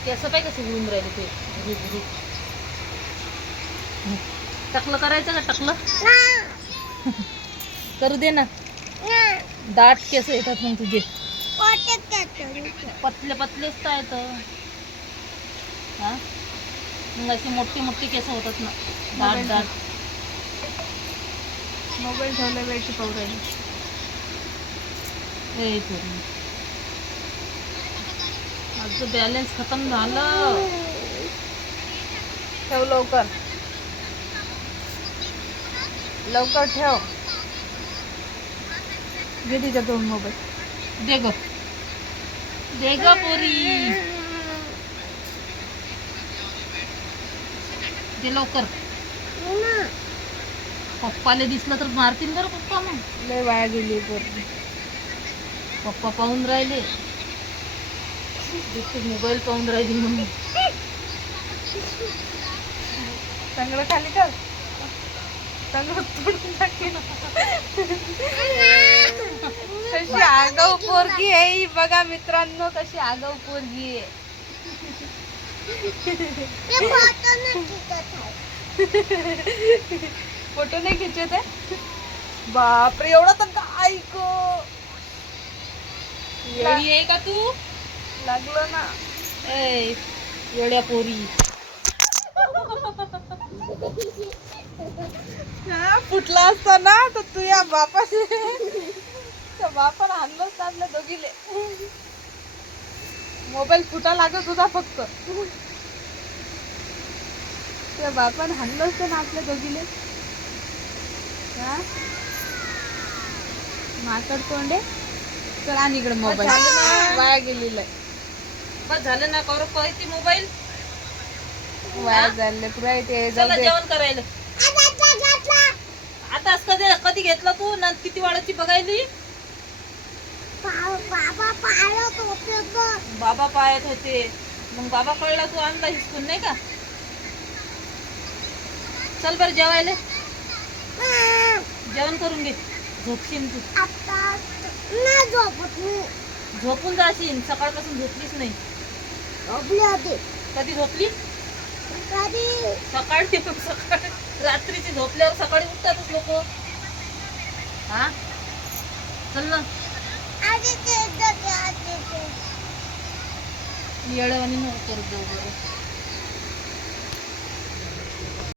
केस पाय कसे होऊन राहिले ते टकलं करायचं का टकलं करू दे ना दाट केस येतात मग तुझे पतले पतलेच तर आहेत हा मग अशी मोठी मोठी केस होतात ना दाट दाट मोबाईल ठेवल्या वेळची पाहू राहिली माझं बॅलन्स खतम झालं ठेव लवकर लवकर ठेव घे तिच्याकडून मोबाईल दे ग पोरी दे लवकर पप्पाला दिसलं तर मारतील बरं पप्पा मग लय वाया गेली पोरगी पप्पा पाहून राहिले मोबाईल पाहून राहिली म्हणून चांगलं खाली कर चांगलं तोडून टाकेल कशी आगाऊ पोरगी आहे ही बघा मित्रांनो कशी आगाऊ पोरगी आहे फोटो नाही खिचत आहे बापरे एवढा तर काय येडी आहे का तू लागलं ना येड्या पोरी फुटला असता ना तर तू या बापाने बापाला आणलंच ना आपल्या दोघीले मोबाईल फुटा लागत होता फक्त त्या बापाने आणलंच ना आपल्या दोघीले माकड तोंडे तर आणि इकडे मोबाईल वाया गेलेला आहे बस झालं ना करू पाहिजे मोबाईल वाया झाले पुरा ते चला जेवण करायला आता कधी घेतला तू ना किती वाढाची बघायली बाबा पाहत होते मग बाबा कळला तू आणला हिसकून नाही का चल बरं जेवायला जेवण करून घे झोपशील तू झोपून जाशील सकाळपासून झोपलीच नाही कधी झोपली सकाळी रात्रीची झोपल्यावर सकाळी उठतातच लोक हा चल ना येड्यावानी नको करत जाऊ बरं